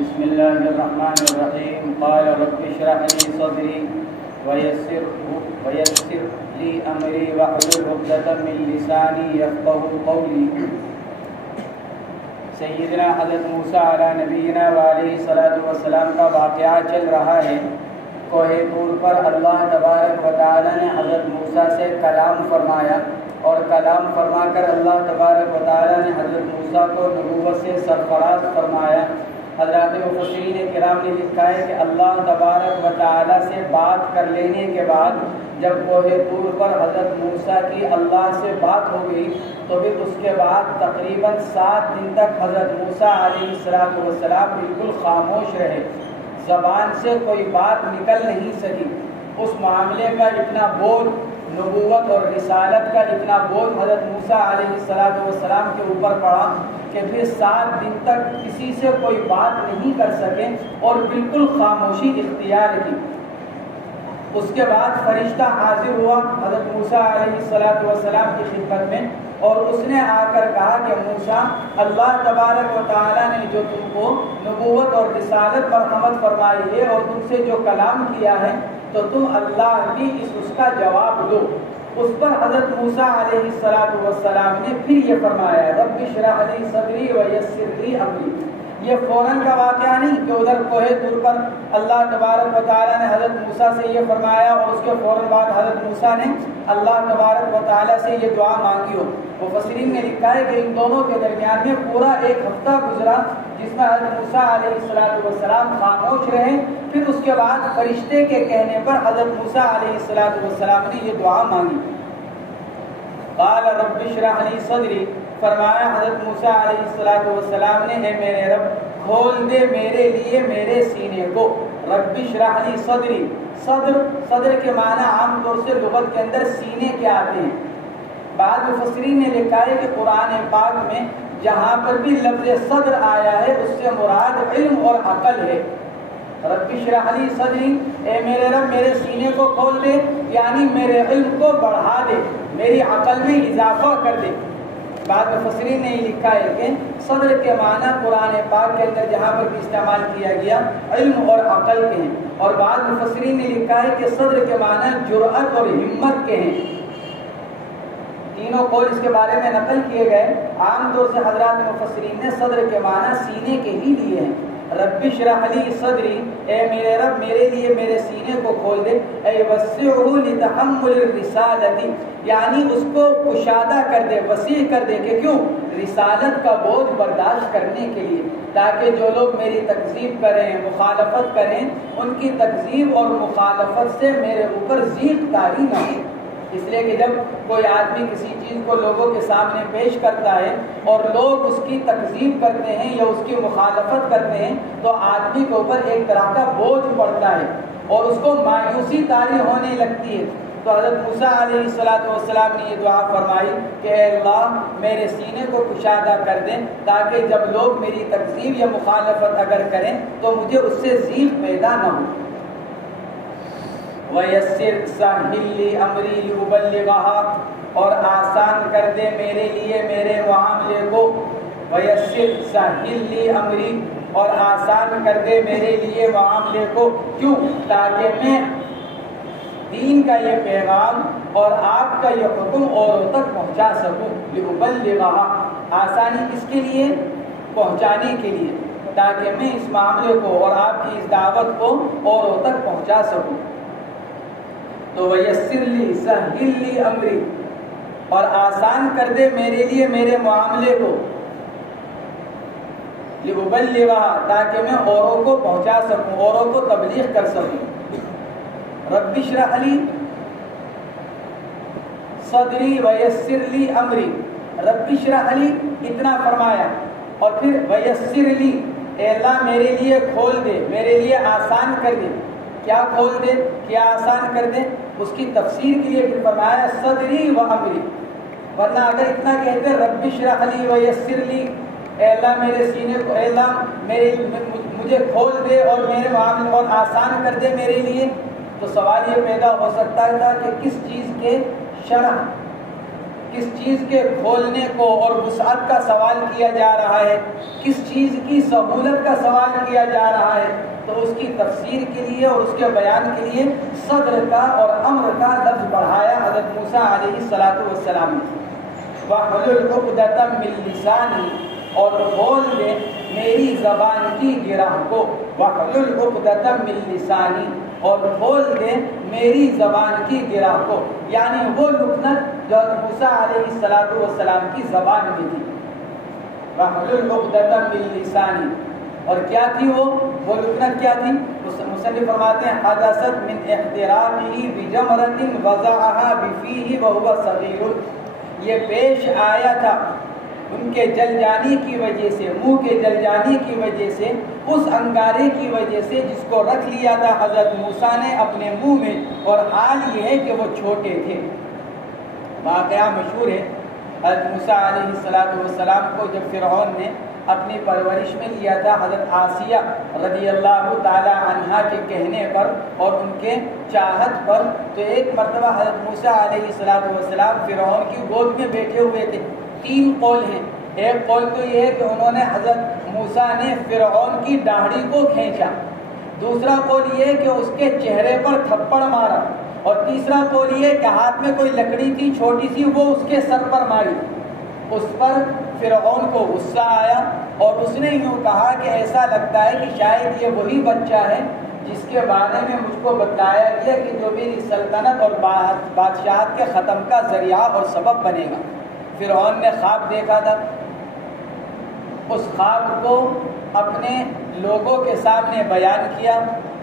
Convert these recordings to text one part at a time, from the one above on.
بسم الله الرحمن الرحيم. قال رب اشرح لي صدري ويسر لي أمري واحلل عقدة من لساني يفقهوا قولي. سیدنا حضرت موسیٰ علیہ نبینا وعلیہ الصلوۃ والسلام کا واقعہ چل رہا ہے. کوہ طور پر اللہ تبارک و تعالی نے حضرت موسیٰ سے کلام فرمایا اور کلام فرما کر اللہ تبارک و تعالی نے حضرت موسیٰ کو نبوت سے سرفراز فرمایا. حضرات مفسرین کرام نے لکھا ہے کہ اللہ تبارک و تعالی سے بات کر لینے کے بعد جب کوہ طور پر حضرت موسیٰ کی اللہ سے بات ہو گئی تو پھر اس کے بعد تقریباً 7 دن تک حضرت موسیٰ علیہ السلام بالکل خاموش رہے. زبان سے کوئی بات نکل نہیں سکی. اس معاملے کا اتنا بوجھ، نبوت اور رسالت کا اتنا بوجھ حضرت موسیٰ علیہ السلام کے اوپر پڑا کہ پھر 7 دن تک کسی سے کوئی بات نہیں کر سکے اور بالکل خاموشی اختیار کی. اس کے بعد فرشتہ حاضر ہوا حضرت موسیٰ علیہ السلام کی خدمت میں اور اس نے آ کر کہا کہ موسیٰ، اللہ تبارک و تعالیٰ نے جو تم کو نبوت اور رسالت مرحمت فرمائی ہے اور تم سے جو کلام کیا ہے تو تم اللہ کی اس کا جواب دو. اس پر حضرت موسیٰ علیہ السلام نے پھر یہ فرمایا رب اشرح لی صدری ویسر لی امری. یہ فوراً کا واقعہ نہیں کہ ادھر کوہ طور پر اللہ تبارک و تعالیٰ نے حضرت موسیٰ سے یہ فرمایا اور اس کے فوراً بعد حضرت موسیٰ نے اللہ تبارک و تعالیٰ سے یہ دعا مانگی ہو. مفسرین نے لکھا ہے کہ ان دونوں کے درمیان میں پورا 1 ہفتہ گزرا جس میں حضرت موسیٰ علیہ السلام خاموش رہے. پھر اس کے بعد فرشتے کے کہنے پر حضرت موسیٰ علیہ السلام نے یہ دعا مانگی. قال رب اشرح لی صدری، فرمایا حضرت موسیٰ علیہ السلام نے اے میرے رب کھول دے میرے لیے میرے سینے کو. رب اشرح لی صدری، صدر کے معنی عام طور سے لغت کے اندر سینے کے آتے ہیں. بعض مفسرین نے لکھا ہے کہ قرآن پاک میں جہاں پر بھی لفظ صدر آیا ہے اس سے مراد علم اور عقل ہے. رب اشرح لی صدری، اے میرے رب میرے سینے کو کھول دے، یعنی میرے علم کو بڑھا دے، میری عقل میں اضافہ کر دے. بعض مفسرین نے یہ لکھا ہے کہ صدر کے معنی قرآن پاک کے اندر جہاں پر بھی استعمال کیا گیا علم اور عقل کے ہیں. اور بعض مفسرین نے لکھا ہے کہ صدر کے معنی جرأت اور ہمت کے ہیں. تینوں قول اس کے بارے میں نقل کیے گئے. عام طور سے حضرات مفسرین نے صدر کے معنی سینے کے ہی لیے ہیں. رب اشرح لی صدری، اے میرے رب میرے لیے میرے سینے کو کھول دے. اے وسعہ لتحمل الرسالۃ، یعنی اس کو کشادہ کر دے، وسیع کر دے کہ کیوں؟ رسالت کا بوجھ برداشت کرنے کے لیے، تاکہ جو لوگ میری تکذیب کریں، مخالفت کریں، ان کی تکذیب اور مخالفت سے میرے اوپر ضیق طاری نہ ہو. اس لیے کہ جب کوئی آدمی کسی چیز کو لوگوں کے سامنے پیش کرتا ہے اور لوگ اس کی تکذیب کرتے ہیں یا اس کی مخالفت کرتے ہیں تو آدمی کے اوپر ایک طرح کا بوجھ پڑتا ہے اور اس کو مایوسی طاری ہونے لگتی ہے. تو حضرت موسیٰ علیہ السلام نے یہ دعا فرمائی کہ اے اللہ میرے سینے کو کشادہ کر دیں تاکہ جب لوگ میری تکذیب یا مخالفت اگر کریں تو مجھے اس سے ضیق پیدا نہ ہو. وَيَسِّرْ سَهِّلْ لِي أَمْرِي لِأُبَلِّغَهَا، اور آسان کر دے میرے لیے میرے معاملے کو. وَيَسِّرْ سَهِّلْ لِي أَمْرِي، اور آسان کر دے میرے لیے معاملے کو. کیوں؟ تاکہ میں دین کا یہ پیغام اور آپ کا یہ حکم اوروں تک پہنچا سکوں. لِأُبَلِّغَهَا، آسانی کس کے لیے؟ پہنچانے کے لیے، تاکہ میں اس معاملے کو اور آپ کی اس دعوت کو اوروں تک پہنچا سکوں. تو وَيَسِّرْ لِي سَهِّلْ لِي أَمْرِي، اور آسان کر دے میرے لیے میرے معاملے کو. لِأُبَلِّغَهَا، تاکہ میں اوروں کو پہنچا سکوں، اوروں کو تبلیغ کر سکوں. رب اشرح لی صدری وَيَسِّرْ لِي أَمْرِي. رب اشرح لی اتنا فرمایا اور پھر وَيَسِّرْ لِي، اے اللہ میرے لیے کھول دے، میرے لیے آسان کر دے. کیا کھول دے؟ کیا آسان کر دے؟ اس کی تفسیر کے لیے پھر فرمایا صدری و امری. ورنہ اگر اتنا کہتے رب اشرح لی ویسر لی، اے اللہ میرے سینے کو، اے اللہ مجھے کھول دے اور میرے معاملے اور آسان کر دے میرے لیے، تو سوال یہ پیدا ہو سکتا تھا کہ کس چیز کے شرح کس چیز کے کھولنے کو اور وسعت کا سوال کیا جا رہا ہے، کس چیز کی سہولت کا سوال کیا جا رہا ہے، تو اس کی تفسیر کے لیے اور اس کے بیان کے لیے صدر کا اور امر کا لفظ بڑھایا حضرت موسیٰ علیہ السلام نے۔ وَاحْلُلْ عُقْدَةً مِّن لِّسَانِي، اور کھول دے میری زبان کی گرہ کو، وَاحْلُلْ عُقْدَةً مِّن لِّسَانِي، اور کھول دے میری زبان کی گرہ کو، یعنی وہ لکنت جو حضرت موسیٰ علیہ السلام کی زبان میں تھی۔ وَاحْلُلْ عُقْدَةً مِّن لِّسَانِي، اور کیا تھی وہ لکنت کیا تھی؟ مصنف فرماتے ہیں حدثت من احتراقه بجمرۃ وضعها بفیہ وهو صغیر، یہ پیش آیا تھا ان کے جل جانے کی وجہ سے، منہ کے جل جانے کی وجہ سے، اس انگارے کی وجہ سے جس کو رکھ لیا تھا حضرت موسیٰ نے اپنے منہ میں، اور حال یہ ہے کہ وہ چھوٹے تھے۔ واقعہ مشہور ہے، حضرت موسیٰ علیہ السلام کو جب فرعون نے اپنی پرورش میں لیا تھا حضرت آسیہ رضی اللہ تعالی عنہا کے کہنے پر اور ان کے چاہت پر، تو ایک مرتبہ حضرت موسیٰ علیہ السلام فرعون کی گود میں بیٹھے ہوئے تھے۔ 3 قول ہیں، ایک قول تو یہ ہے کہ انہوں نے حضرت موسیٰ نے فرعون کی داڑھی کو کھینچا، دوسرا قول یہ ہے کہ اس کے چہرے پر تھپڑ مارا، اور تیسرا قول یہ ہے کہ ہاتھ میں کوئی لکڑی تھی چھوٹی سی، وہ اس کے سر پر ماری۔ اس پر فرعون کو غصہ آیا اور اس نے یوں کہا کہ ایسا لگتا ہے کہ شاید یہ وہی بچہ ہے جس کے بارے میں مجھ کو بتایا گیا کہ جو میری سلطنت اور بادشاہت کے ختم کا ذریعہ اور سبب بنے گا۔ فرعون نے خواب دیکھا تھا، اس خواب کو اپنے لوگوں کے سامنے بیان کیا،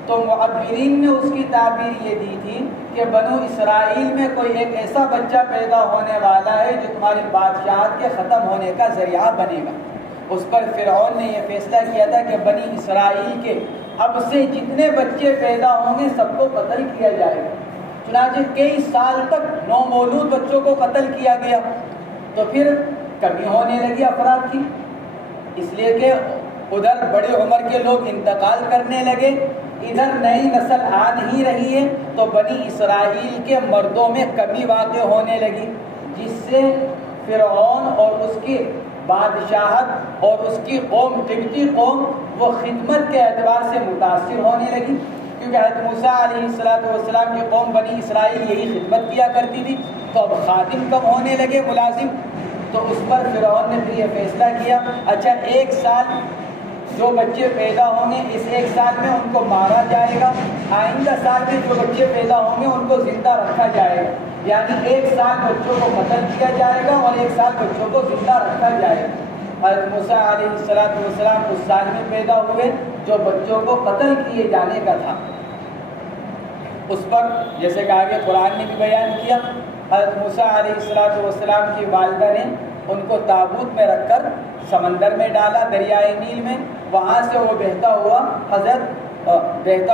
تو معبرین نے اس کی تعبیر یہ دی تھی کہ بنو اسرائیل میں کوئی ایک ایسا بچہ پیدا ہونے والا ہے جو تمہاری بادشاہت کے ختم ہونے کا ذریعہ بنے گا۔ اس پر فرعون نے یہ فیصلہ کیا تھا کہ بنی اسرائیل کے اب سے جتنے بچے پیدا ہوں گے سب کو قتل کیا جائے گا۔ چنانچہ کئی سال تک نومولود بچوں کو قتل کیا گیا، تو پھر کمی ہونے لگی افراد کی، اس لیے کہ ادھر بڑے عمر کے لوگ انتقال کرنے لگے، ادھر نئی نسل آ نہیں رہی ہے، تو بنی اسرائیل کے مردوں میں کمی واقع ہونے لگی، جس سے فرعون اور اس کی بادشاہت اور اس کی قوم قبطی قوم وہ خدمت کے اعتبار سے متاثر ہونے لگی، کیونکہ حضرت موسیٰ علیہ السلام کی قوم بنی اسرائیل یہی خدمت کیا کرتی تھی، تو اب خادم کم ہونے لگے، ملازم۔ تو اس پر فرعون نے پھر یہ فیصلہ کیا، اچھا 1 سال جو بچے پیدا ہوں گے اس 1 سال میں ان کو مارا جائے گا، آئندہ سال میں جو بچے پیدا ہوں گے ان کو زندہ رکھا جائے گا، یعنی 1 سال بچوں کو قتل کیا جائے گا اور 1 سال بچوں کو زندہ رکھا جائے گا۔ حضرت موسیٰ علیہ السلام اس سال میں پیدا ہوئے جو بچوں کو قتل کیے جانے کا تھا۔ اس پر جیسے کہ آگے قرآن نے بھی بیان کیا، حضرت موسیٰ علیہ السلام کی والدہ نے ان کو تابوت میں رکھ کر سمندر میں ڈالا، دریائے نیل میں، وہاں سے وہ بہتا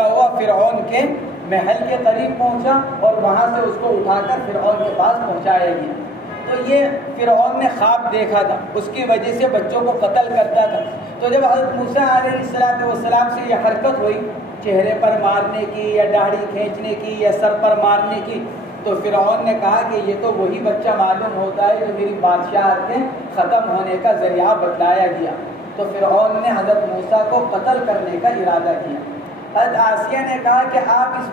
ہوا فرعون کے محل کے قریب پہنچا اور وہاں سے اس کو اٹھا کر فرعون کے پاس پہنچایا گیا۔ تو یہ فرعون نے خواب دیکھا تھا، اس کی وجہ سے بچوں کو قتل کرتا تھا۔ تو جب حضرت موسیٰ علیہ السلام سے یہ حرکت ہوئی چہرے پر مارنے کی یا داڑھی کھینچنے کی یا سر پر مارنے کی، تو فرعون نے کہا کہ یہ تو وہی بچہ معلوم ہوتا ہے جو میری بادشاہت کے ختم ہونے کا ذریعہ بتلایا گیا۔ تو فرعون نے حضرت موسیٰ کو قتل کرنے کا ارادہ کیا۔ حضرت آسیہ نے کہا کہ آپ اس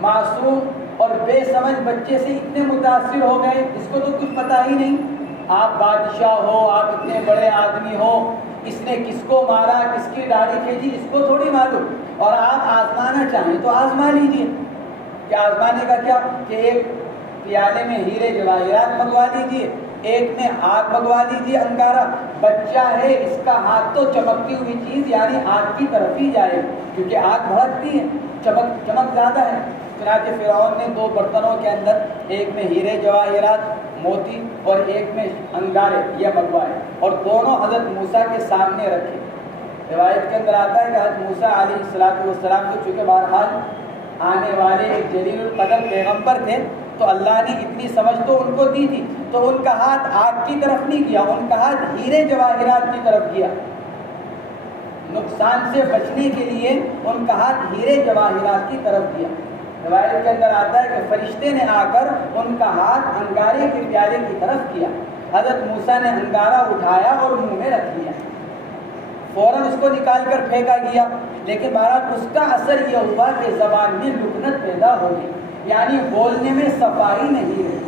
معصوم اور بے سمجھ بچے سے اتنے متاثر ہو گئے، اس کو تو کچھ پتہ ہی نہیں، آپ بادشاہ ہو، آپ اتنے بڑے آدمی ہو، اس نے کس کو مارا، کس کی داڑھی کھینچی، اس کو تھوڑی معلوم، اور آپ آزمانا چاہیں تو آزما لیجیے۔ کہ آزمانے کا کیا کہ ایک پیالے میں ہیرے جواہرات منگوا لیجیے، ایک میں آگ منگوا لیجیے، انگارہ بچہ ہے اس کا ہاتھ تو چمکتی ہوئی چیز یعنی آگ کی طرف ہی جائے، کیونکہ آگ بھڑکتی ہے، چمک زیادہ ہے۔ چنانچہ فرعون نے 2 برتنوں کے اندر ایک میں ہیرے جواہرات موتی اور ایک میں انگارے یہ منگوائے اور دونوں حضرت موسیٰ کے سامنے رکھے۔ روایت کے اندر آتا ہے کہ حضرت موسیٰ علیہ السلام کو چونکہ بہرحال آنے والے ایک جلیل القدر پیغمبر تھے تو اللہ نے اتنی سمجھ تو ان کو دی تھی، تو ان کا ہاتھ آگ کی طرف نہیں گیا، ان کا ہاتھ ہیرے جواہرات کی طرف گیا۔ نقصان سے بچنے کے لیے ان کا ہاتھ ہیرے جواہرات کی طرف گیا۔ روایت کے اندر آتا ہے کہ فرشتے نے آ کر ان کا ہاتھ انگارے کے پیالے کی طرف کیا، حضرت موسیٰ نے انگارہ اٹھایا اور منہ میں رکھ لیا، فوراً اس کو نکال کر پھینکا گیا، لیکن بہرحال اس کا اثر یہ ہوا کہ زبان میں لکنت پیدا ہو گئی، یعنی بولنے میں صفائی نہیں رہی۔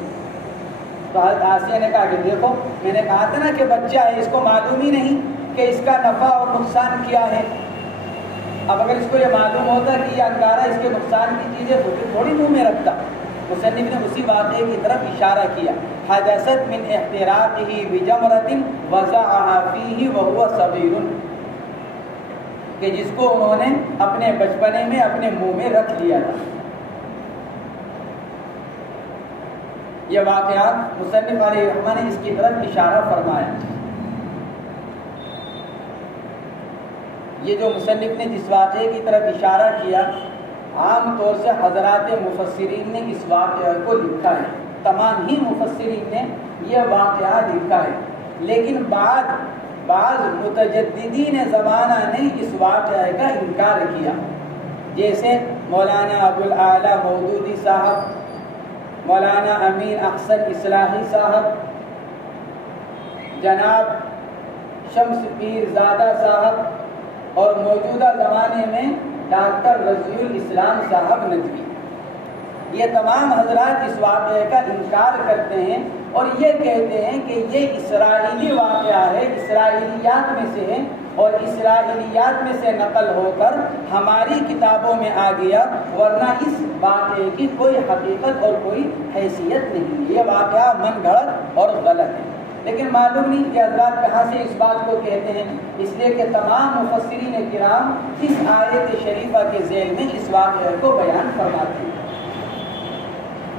تو حضرت آسیہ نے کہا کہ دیکھو میں نے کہا تھا نا کہ بچہ ہے، اس کو معلوم ہی نہیں کہ اس کا نفع اور نقصان کیا ہے، اب اگر اس کو یہ معلوم ہوتا کہ یہ انگارہ اس کے نقصان کی چیز ہے تو پھر تھوڑی منہ میں رکھتا۔ مصنف نے اسی واقعے کی طرف اشارہ کیا، حدثت من احتراقہ بجمرۃ وضعها فیہ وہو صغیر، کہ جس کو انہوں نے اپنے بچپنے میں اپنے منہ میں رکھ لیا تھا۔ یہ واقعات مصنف علیہ الرحمہ نے اس کی طرف اشارہ فرمایا۔ یہ جو مصنف نے جس واقعے کی طرف اشارہ کیا، عام طور سے حضرات مفسرین نے اس واقعے کو لکھا ہے، تمام ہی مفسرین نے یہ واقعہ لکھا ہے، لیکن بعض متجددین زمانہ نے اس واقعے کا انکار کیا، جیسے مولانا ابوالعالی مودودی صاحب، مولانا امین احسن اصلاحی صاحب، جناب شمس پیر زادہ صاحب، اور موجودہ زمانے میں ڈاکٹر رضی الاسلام صاحب ندوی، یہ تمام حضرات اس واقعے کا انکار کرتے ہیں اور یہ کہتے ہیں کہ یہ اسرائیلی واقعہ ہے، اسرائیلیات میں سے ہے، اور اسرائیلیات میں سے نقل ہو کر ہماری کتابوں میں آ گیا، ورنہ اس واقعے کی کوئی حقیقت اور کوئی حیثیت نہیں، یہ واقعہ من گھڑت اور غلط ہے۔ لیکن معلوم نہیں کہ حضرات کہاں سے اس بات کو کہتے ہیں، اس لیے کہ تمام مفسرین کرام اس آیت شریفہ کے ذیل میں اس واقعے کو بیان فرماتے ہیں۔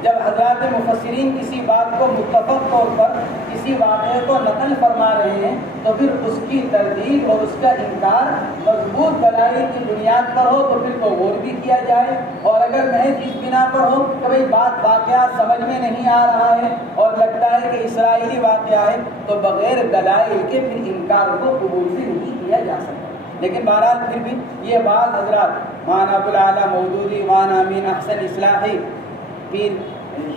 جب حضرات مفسرین کسی بات کو متفق طور پر کسی واقعے کو نقل فرما رہے ہیں تو پھر اس کی تردید اور اس کا انکار مضبوط دلائل کی بنیاد پر ہو تو پھر تو غور بھی کیا جائے، اور اگر محض اس بنا پر ہو کہ بھئی بات واقعہ سمجھ میں نہیں آ رہا ہے اور لگتا ہے کہ اسرائیلی واقعہ ہے تو بغیر دلائل کے پھر انکار کو قبول بھی نہیں کیا جا سکتا۔ لیکن بہرحال پھر بھی یہ بعض حضرات مولانا ابوالعالی مودودی، مولانا امین احسن اصلاحی،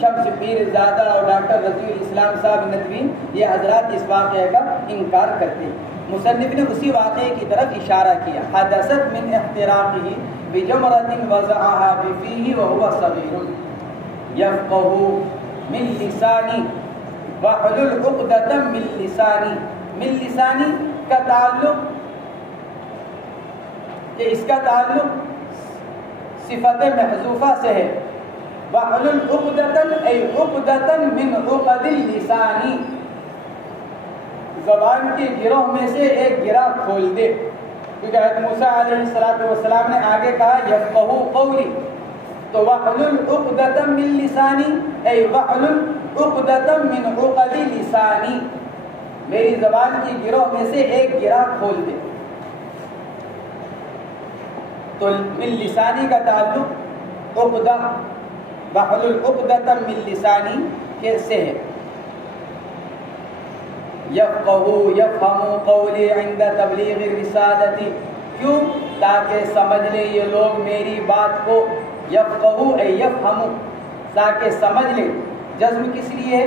شمس پیر زادہ اور ڈاکٹر رضی الاسلام صاحب ندوی، یہ حضرات اس واقعے کا انکار کرتے ہیں۔ مصنف نے اسی واقعے کی طرف اشارہ کیا، حدثت من احتراقہ بجمرۃ وضعها بفیہ وهو صغیر یفقہ من لسانی واحلل عقدۃ من لسانی۔ من لسانی کا تعلق کہ اس کا تعلق صفت محذوفہ سے ہے، وَحْلُلْ عُقْدَةً أي عُقْدَةً مِّنْ عُقَدِ اللِّسَانِ، زبان کی گرہ میں سے ایک گرہ کھول دے، کیونکہ حضرت موسیٰ علیہ السلام نے آگے کہا یفقہوا قولی، تو وَحْلُلْ عُقْدَةً مِّن لِّسَانِ أي وَحْلُلْ عُقْدَةً مِّنْ عُقَدِ لِسَانِ، میری زبان کی گرہ میں سے ایک گرہ کھول دے۔ تو من لسانی کا تعلق عقدہ، وَحْلُلْ عُقْدَةً مِّن لِّسَانِی کے سے ہے۔ یفقہوا یفہموا قولی عند تبلیغ الرسالۃ، کیوں؟ تاکہ سمجھ لیں یہ لوگ میری بات کو، یفقہوا ای یفہموا، تاکہ سمجھ لیں۔ جزم کس لیے ہے؟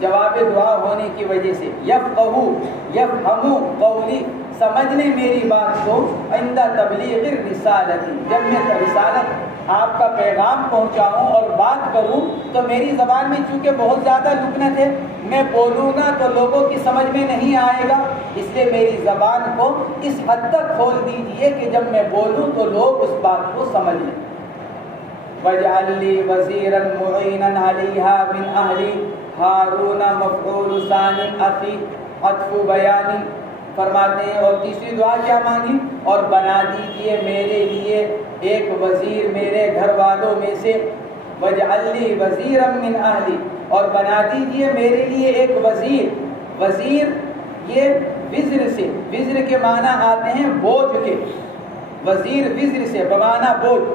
جواب دعا ہونے کی وجہ سے، یفقہوا یفہموا قولی، سمجھ لیں میری بات کو، عند تبلیغ الرسالۃ، جب میں رسالت آپ کا پیغام پہنچاؤں اور بات کروں تو میری زبان میں چونکہ بہت زیادہ لکنت ہے، میں بولوں گا تو لوگوں کی سمجھ میں نہیں آئے گا، اس لیے میری زبان کو اس حد تک کھول دیجئے کہ جب میں بولوں تو لوگ اس بات کو سمجھ لیں۔ وَاجْعَلْ لِي وَزِيرًا مُعِينًا عَلَيْهَا مِنْ أَهْلِي هَارُونَ مَفْعُولُ ثَانٍ أَخِي عَطْفُ بَيَانٍ، فرماتے ہیں اور تیسری دعا کیا مانگی؟ اور بنا دیجئے میرے لیے ایک وزیر میرے گھر والوں میں سے، وَاجْعَلْ لِي وَزِيرًا مِّنْ أَهْلِي، اور بنا دیجئے میرے لیے ایک وزیر۔ وزیر یہ وزر سے، وزر کے معنی آتے ہیں بوجھ کے، وزیر وزر سے بمعنی بوجھ،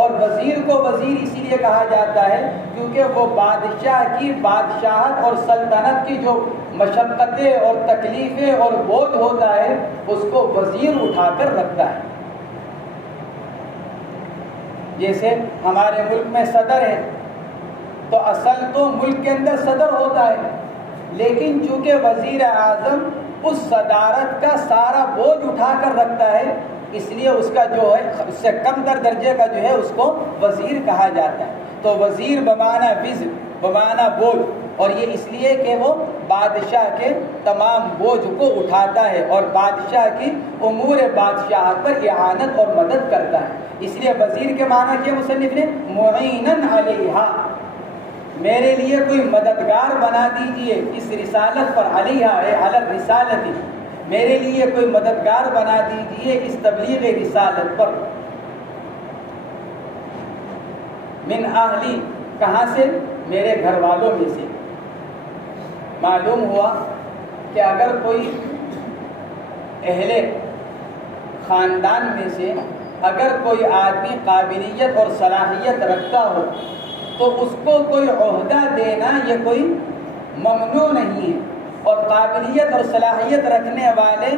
اور وزیر کو وزیر اسی لیے کہا جاتا ہے کیونکہ وہ بادشاہ کی بادشاہت اور سلطنت کی جو مشقتیں اور تکلیفیں اور بوجھ ہوتا ہے اس کو وزیر اٹھا کر رکھتا ہے۔ جیسے ہمارے ملک میں صدر ہے تو اصل تو ملک کے اندر صدر ہوتا ہے، لیکن چونکہ وزیر اعظم اس صدارت کا سارا بوجھ اٹھا کر رکھتا ہے، اس لیے اس کا جو ہے اس سے کم تر درجے کا جو ہے اس کو وزیر کہا جاتا ہے۔ تو وزیر بمعنی وزر، بمعنی بوجھ، اور یہ اس لیے کہ وہ بادشاہ کے تمام بوجھ کو اٹھاتا ہے اور بادشاہ کی امور بادشاہت پر اعانت اور مدد کرتا ہے۔ اس لیے وزیر کے معنی کیا مصنف نے؟ معیناً علیہا، میرے لیے کوئی مددگار بنا دیجئے اس رسالت پر، علیہا ہے علی الرسالتی، میرے لیے کوئی مددگار بنا دیجئے اس تبلیغ رسالت پر۔ من اہلی، کہاں سے؟ میرے گھر والوں میں سے۔ معلوم ہوا کہ اگر کوئی اہل خاندان میں سے اگر کوئی آدمی قابلیت اور صلاحیت رکھتا ہو تو اس کو کوئی عہدہ دینا یہ کوئی ممنوع نہیں ہے، اور قابلیت اور صلاحیت رکھنے والے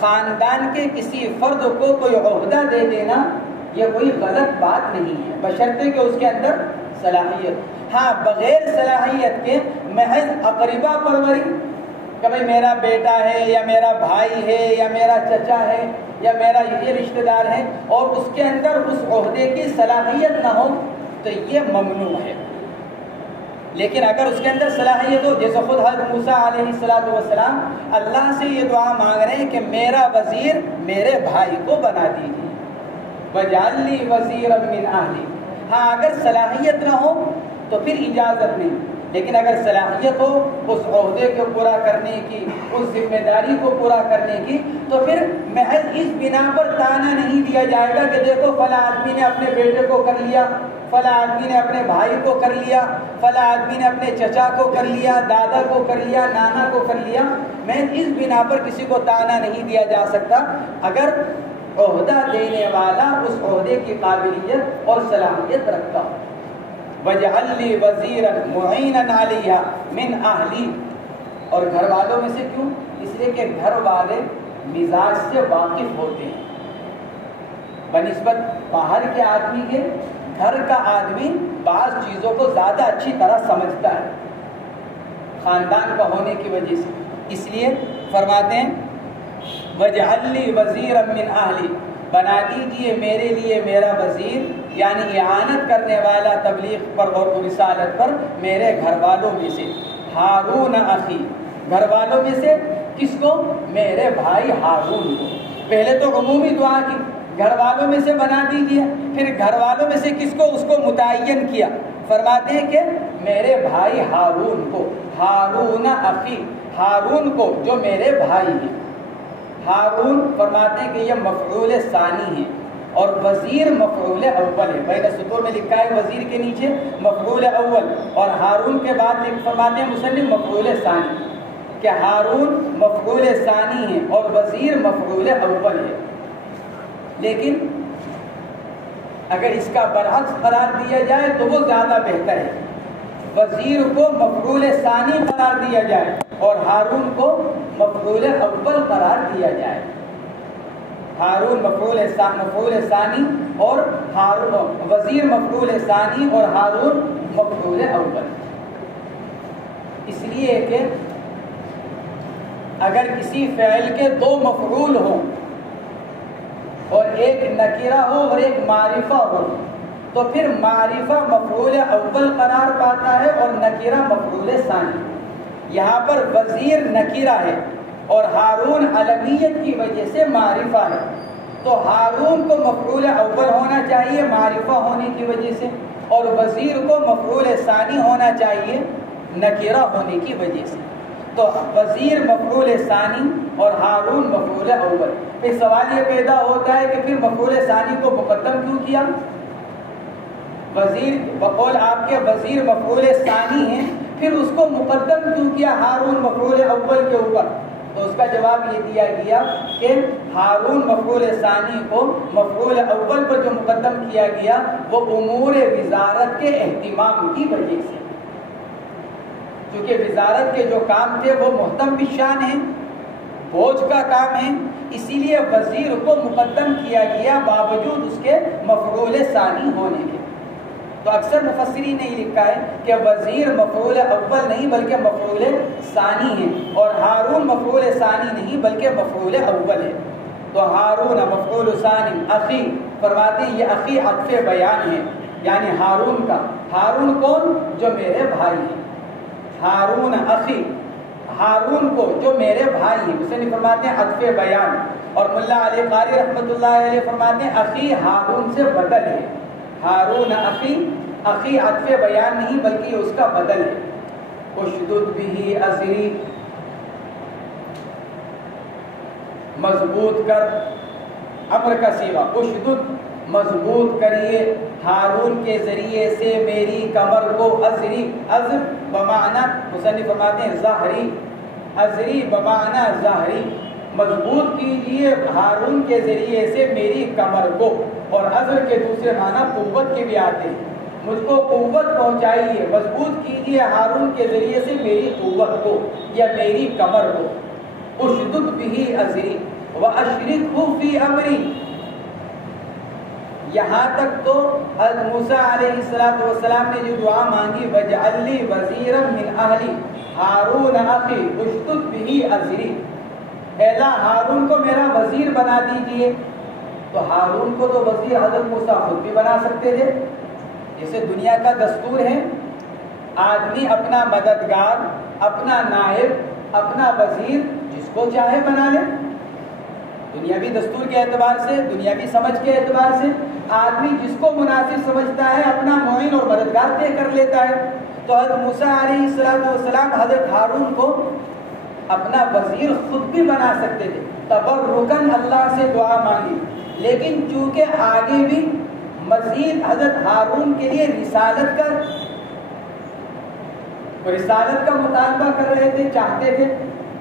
خاندان کے کسی فرد کو کوئی عہدہ دے دینا یہ کوئی غلط بات نہیں ہے، بشرطے کہ اس کے اندر صلاحیت۔ ہاں، بغیر صلاحیت کے محض اقربا پروری کہ بھائی میرا بیٹا ہے یا میرا بھائی ہے یا میرا چچا ہے یا میرا یہ رشتہ دار ہے اور اس کے اندر اس عہدے کی صلاحیت نہ ہو تو یہ ممنوع ہے۔ لیکن اگر اس کے اندر صلاحیت ہو، جیسے خود حضرت موسیٰ علیہ السلام اللہ سے یہ دعا مانگ رہے ہیں کہ میرا وزیر میرے بھائی کو بنا دیجیے، وَاجْعَلْ لِي وَزِيرًا مِّنْ أَهْلِي۔ ہاں، اگر صلاحیت نہ ہو تو پھر اجازت نہیں، لیکن اگر صلاحیت ہو اس عہدے کو پورا کرنے کی، اس ذمہ داری کو پورا کرنے کی، تو پھر محض اس بنا پر تانا نہیں دیا جائے گا کہ دیکھو فلاں آدمی نے اپنے بیٹے کو کر لیا، فلاں آدمی نے اپنے بھائی کو کر لیا، فلاں آدمی نے اپنے چچا کو کر لیا، دادا کو کر لیا، نانا کو کر لیا۔ محض اس بنا پر کسی کو تانا نہیں دیا جا سکتا اگر عہدہ دینے والا اس عہدے کی قابلیت اور صلاحیت رکھتا ہو۔ وَاجْعَلْ لِي وَزِيرًا مُعِينًا عَلَيْهَا مِنْ أَهْلِي، اور گھر والوں میں سے کیوں؟ اس لیے کہ گھر والے مزاج سے واقف ہوتے ہیں بنسبت باہر کے آدمی کے۔ گھر کا آدمی بعض چیزوں کو زیادہ اچھی طرح سمجھتا ہے خاندان کا ہونے کی وجہ سے، اس لیے فرماتے ہیں وَاجْعَلْ لِي وَزِيرًا مِّنْ أَهْلِي، بنا دیجئے میرے لیے میرا وزیر، یعنی اعانت کرنے والا تبلیغ پر اور رسالت پر میرے گھر والوں میں سے۔ ہارون اخی، گھر والوں میں سے کس کو؟ میرے بھائی ہارون کو۔ پہلے تو عمومی دعا کی، گھر والوں میں سے بنا دیجئے، پھر گھر والوں میں سے کس کو؟ اس کو متعین کیا، فرماتے ہیں کہ میرے بھائی ہارون کو۔ ہارون اخی، ہارون کو جو میرے بھائی ہیں۔ ہارون فرماتے ہیں کہ یہ مفعول ثانی ہے اور وزیر مفعول اول ہے، بین سطور میں لکھا ہے وزیر کے نیچے مفعول اول، اور ہارون کے بعد فرماتے ہیں مصنف مفعول ثانی، کہ ہارون مفعول ثانی ہے اور وزیر مفعول اول ہے۔ لیکن اگر اس کا برعکس قرار دیا جائے تو وہ زیادہ بہتر ہے، وزیر کو مفعول ثانی قرار دیا جائے اور ہارون کو مفعول اول قرار دیا جائے۔ ہارون مفعول ثانی اور وزیر مفعول ثانی اور ہارون مفعول اول، اس لیے کہ اگر کسی فعل کے دو مفعول ہوں اور ایک نکرہ ہو اور ایک معرفہ ہو تو پھر معرفہ مفعول اول قرار پاتا ہے اور نکرہ مفعول ثانی۔ یہاں پر وزیر نکرہ ہے اور ہارون علمیت کی وجہ سے معرفہ ہے، تو ہارون کو مفعول اول ہونا چاہیے معرفہ ہونے کی وجہ سے، اور وزیر کو مفعول ثانی ہونا چاہیے نکرہ ہونے کی وجہ سے۔ تو وزیر مفعول ثانی اور ہارون مفعول اول۔ پھر سوال یہ پیدا ہوتا ہے کہ پھر مفعول ثانی کو مقدم کیوں کیا؟ وزیر بقول آپ کے وزیر مفعول ثانی ہیں، پھر اس کو مقدم کیوں کیا ہارون مفعول اول کے اوپر؟ تو اس کا جواب یہ دیا گیا کہ ہارون مفعول ثانی کو مفعول اول پر جو مقدم کیا گیا وہ امور وزارت کے اہتمام کی وجہ سے، کیونکہ وزارت کے جو کام تھے وہ محتم بالشان ہیں، بوجھ کا کام ہے، اسی لیے وزیر کو مقدم کیا گیا باوجود اس کے مفعول ثانی ہونے کے۔ تو اکثر مفسرین نے یہ لکھا ہے کہ وزیر مفعول اول نہیں بلکہ مفعول ثانی ہے، اور ہارون مفعول ثانی نہیں بلکہ مفعول اول ہے۔ تو ہارون مفعول ثانی، اخی فرماتے ہیں یہ اخی عطف بیان ہے، یعنی ہارون کا۔ ہارون کون؟ جو میرے بھائی ہیں۔ ہارون اخی، ہارون کو جو میرے بھائی ہیں، اسے نہیں فرماتے ہیں عطف بیان۔ اور ملا علی قاری رحمۃ اللہ علیہ فرماتے ہیں اخی ہارون سے بدل ہے۔ ہارون اخی، اخی عطف بیان نہیں بلکہ یہ اس کا بدل ہے۔ اشدد به ازری، مضبوط کر، امر کا صیغہ اشدد، مضبوط کریے ہارون کے ذریعے سے میری کمر کو۔ ازری، ازر بمعنی مصنف فرماتے ہیں ظاہری، ازری بمعنی ظاہری، مضبوط کیجئے ہارون کے ذریعے سے میری کمر کو۔ اور ازر کے دوسرے معنی قوت کے بھی آتے ہیں، مجھ کو قوت پہنچائیے، مضبوط کیجئے ہارون کے ذریعے سے میری قوت کو یا میری کمر کو۔ اشدد به ازری واشرکہ فی امری، یہاں تک تو حضرت موسیٰ علیہ السلام نے جو دعا مانگی وَاجْعَلْ لِي وَزِيرًا مِنْ أَهْلِي ہارون اخی اشدد به ازری، اے اللہ ہارون کو میرا وزیر بنا دیجئے۔ تو ہارون کو تو وزیر حضرت موسیٰ خود بھی بنا سکتے تھے، جیسے دنیا کا دستور ہے آدمی اپنا مددگار، اپنا نائب، اپنا وزیر جس کو چاہے بنا لے۔ دنیاوی دستور کے اعتبار سے، دنیاوی سمجھ کے اعتبار سے آدمی جس کو مناسب سمجھتا ہے اپنا معین اور مددگار طے کر لیتا ہے۔ تو حضرت موسیٰ علیہ السلام حضرت ہارون کو اپنا وزیر خود بھی بنا سکتے تھے، تبرکاً اللہ سے دعا مانگی، لیکن چونکہ آگے بھی مزید حضرت ہارون کے لیے رسالت کا مطالبہ کر رہے تھے، چاہتے تھے،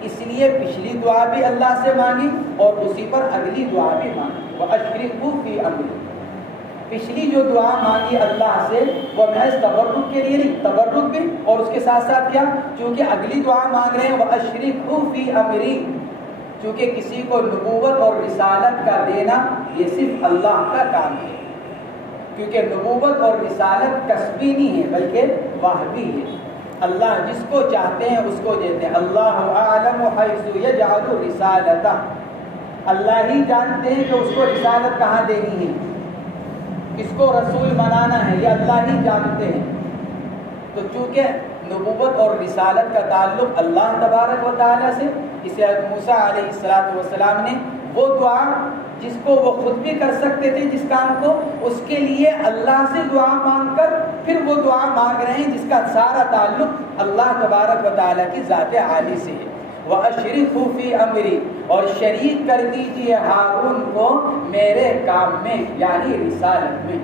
اس لیے پچھلی دعا بھی اللہ سے مانگی اور اسی پر اگلی دعا بھی مانگی۔ وَأَشْرِكْهُ فِي أَمْرِي، پچھلی جو دعا مانگی اللہ سے وہ محض تبرک کے لیے نہیں، تبرک بھی، اور اس کے ساتھ ساتھ کیا، چونکہ اگلی دعا مانگ رہے ہیں وَأَشْرِكْهُ فِي أَمْرِي، چونکہ کسی کو نبوت اور رسالت کا دینا یہ صرف اللہ کا کام ہے، کیونکہ نبوت اور رسالت کسبی نہیں ہے بلکہ واہبی ہے۔ اللہ جس کو چاہتے ہیں اس کو دیتے ہیں۔ اللہ اعلم حیث یجعل رسالتہ، اللہ ہی جانتے ہیں کہ اس کو رسالت کہاں دینی ہے، کس کو رسول بنانا ہے، یہ اللہ ہی جانتے ہیں۔ تو چونکہ نبوت اور رسالت کا تعلق اللہ تبارک و تعالیٰ سے، اسے حضرت موسیٰ علیہ السلام نے وہ دعا جس کو وہ خود بھی کر سکتے تھے، جس کام کو، اس کے لیے اللہ سے دعا مانگ کر پھر وہ دعا مانگ رہے ہیں جس کا سارا تعلق اللہ تبارک و تعالیٰ کی ذات عالی سے ہے۔ وَأَشْرِكْهُ فِي أَمْرِي، اور شریک کر دیجئے ہارون کو میرے کام میں، یعنی رسالت میں۔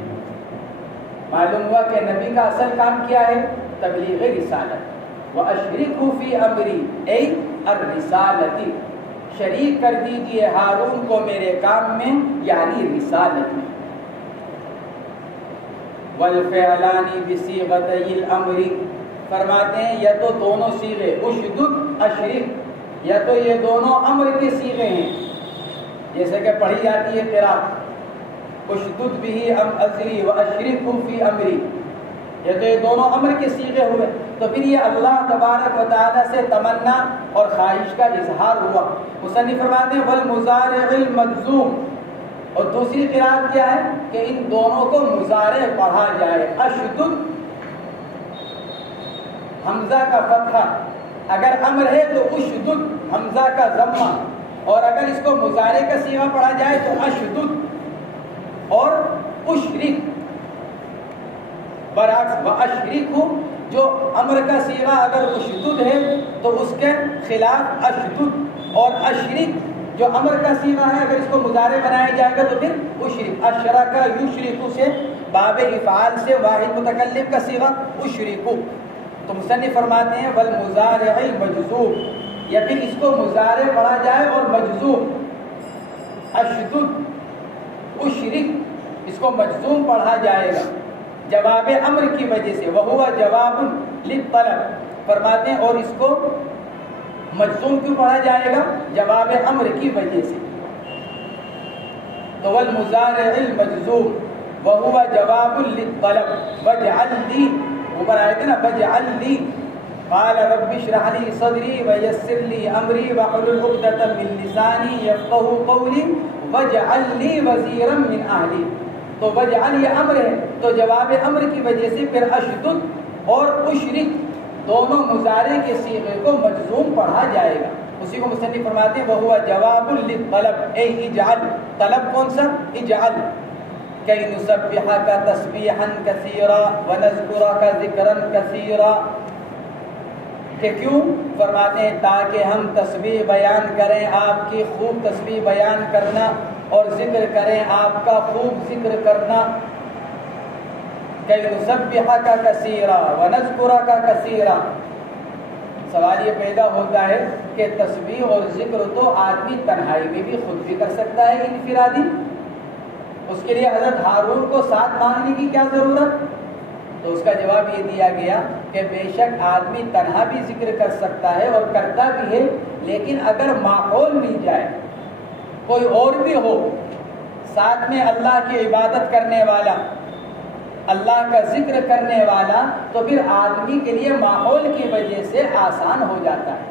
معلوم ہوا کہ نبی کا اصل کام کیا ہے؟ تبلیغ رسالت۔ وَأَشْرِكْهُ فِي أَمْرِي أي الرسالتی، شریک کر دیجئے ہارون کو میرے کام میں یعنی رسالت میں۔ وَالْفِعْلَانِ بِصِيغَتَيِ الْأَمْرِ، فرماتے ہیں یا تو دونوں صیغے اشدد اشرک، یا تو یہ دونوں امر کے صیغے ہیں، جیسے کہ پڑھی جاتی ہے قراءت اشدد به ازری واشرکہ فی امری، یہ تو یہ دونوں امر کے صیغے ہوئے، تو پھر یہ اللہ تبارک و تعالیٰ سے تمنا اور خواہش کا اظہار ہوا۔ مصنف فرماتے ہیں والمضارع المجزوم، اور دوسری قراءت کیا ہے کہ ان دونوں کو مضارع پڑھا جائے۔ اشدد حمزہ کا فتحہ، اگر امر ہے تو اشدد حمزہ کا ضمہ، اور اگر اس کو مضارع کا صیغہ پڑھا جائے تو اشدد اور اشرک، برعکس واشرکہ جو امر کا صیغہ اگر اشدد ہے تو اس کے خلاف اشدد، اور اشرک جو امر کا صیغہ ہے اگر اس کو مضارع بنایا جائے گا تو پھر اشرک۔ اشرک یشرک سے باب افعال سے واحد متکلم کا صیغہ اشرکو، تو مصنف فرماتے ہیں والمضارع المجزوم، یا پھر اس کو مضارع پڑھا جائے اور مجزوم، اشدد اشرک اس کو مجزوم پڑھا جائے گا جواب امر کی وجہ سے، وہو جواب للطلب، فرماتے ہیں اور اس کو مجزوم کیوں پڑھا جائے گا؟ جواب امر کی وجہ سے۔ تو والمضارع المجزوم وهو جواب للطلب واجعل لي، اوپر آئے تھے نا واجعل لي، قال رب اشرح لي صدري ويسر لي امري واحلل عقدة من لساني يفقهوا قولي واجعل لي وزيرا من اهلي. تو واجعل یہ امر ہے، تو جواب امر کی وجہ سے پھر اشدد اور اشرک دونوں مضارع کے صیغے کو مجزوم پڑھا جائے گا. اسی کو مصنف فرماتے ہیں وہو جواب للطلب، اے اجعل، طلب کون سا؟ اجعل. کئی نسبحک تسبیحا کثیرا ونذکرک ذکرا کثیرا، کہ کیوں؟ فرماتے ہیں تاکہ ہم تسبیح بیان کریں، آپ کی خوب تسبیح بیان کرنا، اور ذکر کریں آپ کا خوب ذکر کرنا. کئی نسبحک کثیرا ونذکرک کثیرا. سوال یہ پیدا ہوتا ہے کہ تسبیح اور ذکر تو آدمی تنہائی میں بھی خود بھی کر سکتا ہے انفرادی، اس کے لیے حضرت ہارون کو ساتھ مانگنے کی کیا ضرورت؟ تو اس کا جواب یہ دیا گیا کہ بے شک آدمی تنہا بھی ذکر کر سکتا ہے اور کرتا بھی ہے، لیکن اگر ماحول مل جائے، کوئی اور بھی ہو ساتھ میں اللہ کی عبادت کرنے والا، اللہ کا ذکر کرنے والا، تو پھر آدمی کے لیے ماحول کی وجہ سے آسان ہو جاتا ہے.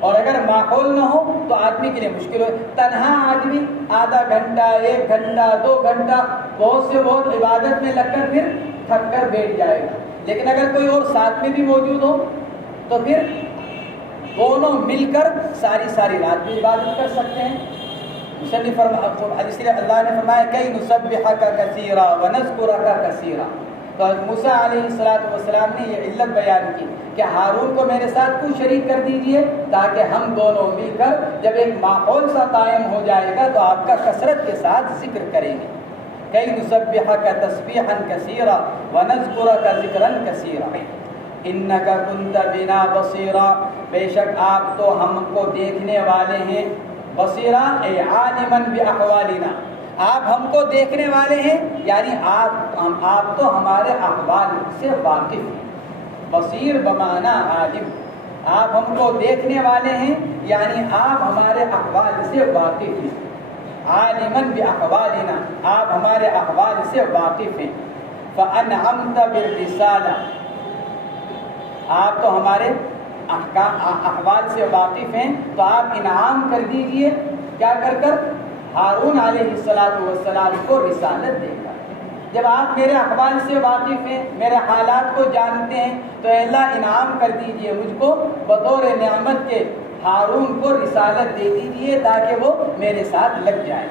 اور اگر ماحول نہ ہو تو آدمی کے لیے مشکل ہو. تنہا آدمی آدھا گھنٹہ، 1 گھنٹہ، 2 گھنٹہ بہت سے بہت عبادت میں لگ کر پھر تھک کر بیٹھ جائے گا. لیکن اگر کوئی اور ساتھ میں بھی موجود ہو تو پھر دونوں مل کر ساری رات بھی عبادت کر سکتے ہیں. اس لیے اللہ نے فرمایا کئی نسبحک کثیرا ونذکرک کثیرا. تو موسیٰ علیہ السلام نے یہ علت بیان کی کہ ہارون کو میرے ساتھ کیوں شریک کر دیجئے، تاکہ ہم دونوں مل کر جب ایک ماحول سا قائم ہو جائے گا تو آپ کا کثرت کے ساتھ ذکر کریں گے. کئی نسبحک تسبیحا کثیرا ونذکرک ذکرا کثیرا. انک کنت بنا بصیرا، بے شک آپ تو ہم کو دیکھنے والے ہیں. بصیرا اے عالما باحوالنا، آپ ہم کو دیکھنے والے ہیں، یعنی آپ تو ہمارے احوال سے واقف ہیں. بصیر بمعنی عالم، آپ ہم کو دیکھنے والے ہیں یعنی آپ ہمارے احوال سے واقف ہیں. عالما باحوالنا، آپ ہمارے احوال سے واقف ہیں. فانعمت بالرسالہ، آپ تو ہمارے احوال سے واقف ہیں، تو آپ انعام کر دیجئے. کیا کر ہارون علیہ السلام کو رسالت دے کر. جب آپ میرے احوال سے واقف ہیں، میرے حالات کو جانتے ہیں، تو اللہ انعام کر دیجئے مجھ کو بطور نعمت کے ہارون کو رسالت دے دیجئے تاکہ وہ میرے ساتھ لگ جائے.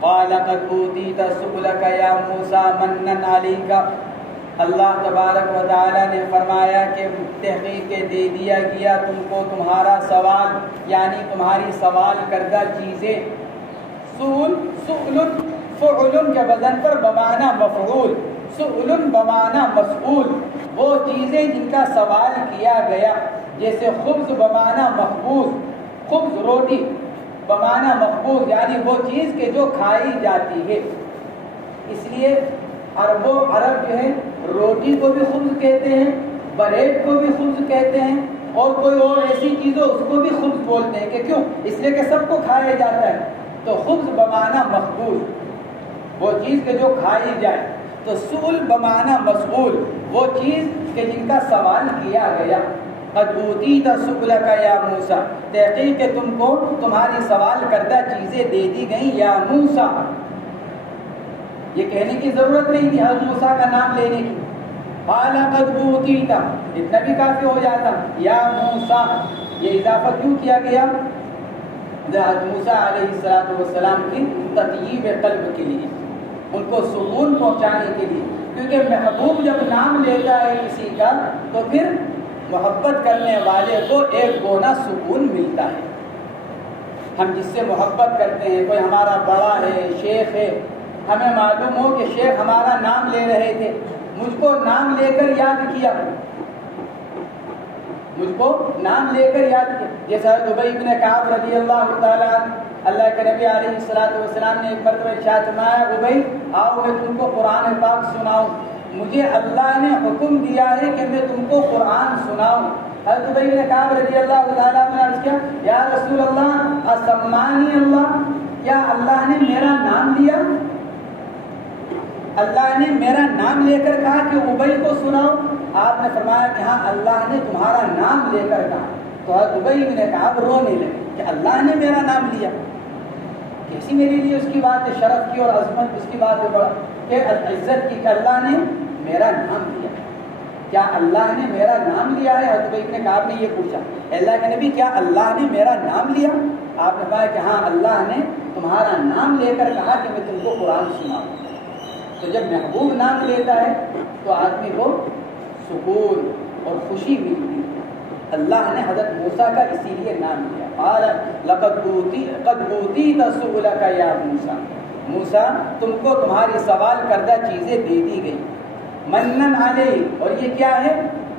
قال قد اوتیت سؤلک یا موسیٰ منا علیک، اللہ تبارک و تعالی نے فرمایا کہ تحقیق دے دیا گیا تم کو تمہارا سوال، یعنی تمہاری سوال کردہ چیزیں. سؤل فعل کے وزن پر بمعنی مفعول، سؤل بمعنی مسئول، وہ چیزیں جن کا سوال کیا گیا. جیسے خبز بمعنی مخبوز، خبز روٹی بمعنی مخبوز، یعنی وہ چیز کہ جو کھائی جاتی ہے. اس لیے عرب جو ہے روٹی کو بھی خبز کہتے ہیں، بریڈ کو بھی خبز کہتے ہیں، اور کوئی اور ایسی چیز ہو اس کو بھی خبز بولتے ہیں. کہ کیوں؟ اس لیے کہ سب کو کھایا جاتا ہے. تو خبز بمعنی مخبوز، وہ چیز کہ جو کھائی جائے. تو سؤل بمعنی مسئول، وہ چیز کہ جن کا سوال کیا گیا. قد اوتیت سؤلک یا موسیٰ، تحقیق کہ تم کو تمہاری سوال کردہ چیزیں دے دی گئیں یا موسیٰ. یہ کہنے کی ضرورت نہیں تھی حضرت موسیٰ کا نام لینے کی. قال قد اوتیت، اتنا بھی کافی ہو جاتا. یا موسیٰ، یہ اضافہ کیوں کیا گیا؟ حضرت موسیٰ علیہ السلام کی تطیب قلب کے لیے، ان کو سکون پہنچانے کے لیے. کیونکہ محبوب جب نام لیتا ہے کسی کا تو پھر محبت کرنے والے کو ایک گونا سکون ملتا ہے. ہم جس سے محبت کرتے ہیں، کوئی ہمارا بڑا ہے، شیخ ہے، ہمیں معلوم ہو کہ شیخ ہمارا نام لے رہے تھے، مجھ کو نام لے کر یاد کیا، مجھ کو نام لے کر یاد کیا. جیسا ابی بن کعب رضی اللہ تعالیٰ عنہ، اللہ کے نبی علیہ السلام نے ایک مرتبہ ارشاد فرمایا ابی آؤ میں تم کو قرآن پاک سناؤں. مجھے اللہ نے حکم دیا ہے کہ میں تم کو قرآن سناؤں. حضرت ابی بن کعب رضی اللہ تعالیٰ عنہ نے عرض کیا یا رسول اللہ اسمانی اللہ، کیا اللہ نے میرا نام لیا؟ اللہ نے میرا نام لے کر کہا کہ ابی کو سناؤ؟ آپ نے فرمایا کہ ہاں اللہ نے تمہارا نام لے کر کہا. تو ابی نے کہا اب رونے لگے کہ اللہ نے میرا نام لیا. کیسی میرے لیے اس کی بات ہے، شرف کی اور عظمت اس کی بات ہے بڑا کہ عزت کی، کہ اللہ نے میرا نام لیا. کیا اللہ نے میرا نام لیا ہے؟ حضرت ابی نے کہا، آپ نے یہ پوچھا اللہ کے نبی کیا اللہ نے میرا نام لیا؟ آپ نے کہا کہ ہاں اللہ نے تمہارا نام لے کر کہا کہ میں تم کو قرآن سناؤں. تو جب محبوب نام لیتا ہے تو آدمی کو سکون اور خوشی ملتی. اللہ نے حضرت موسیٰ کا اسی لیے نام لیا. قال لقد اوتیت سؤلک یا موسیٰ، موسیٰ تم کو تمہاری سوال کردہ چیزیں دے دی گئی. منن علیہ، اور یہ کیا ہے؟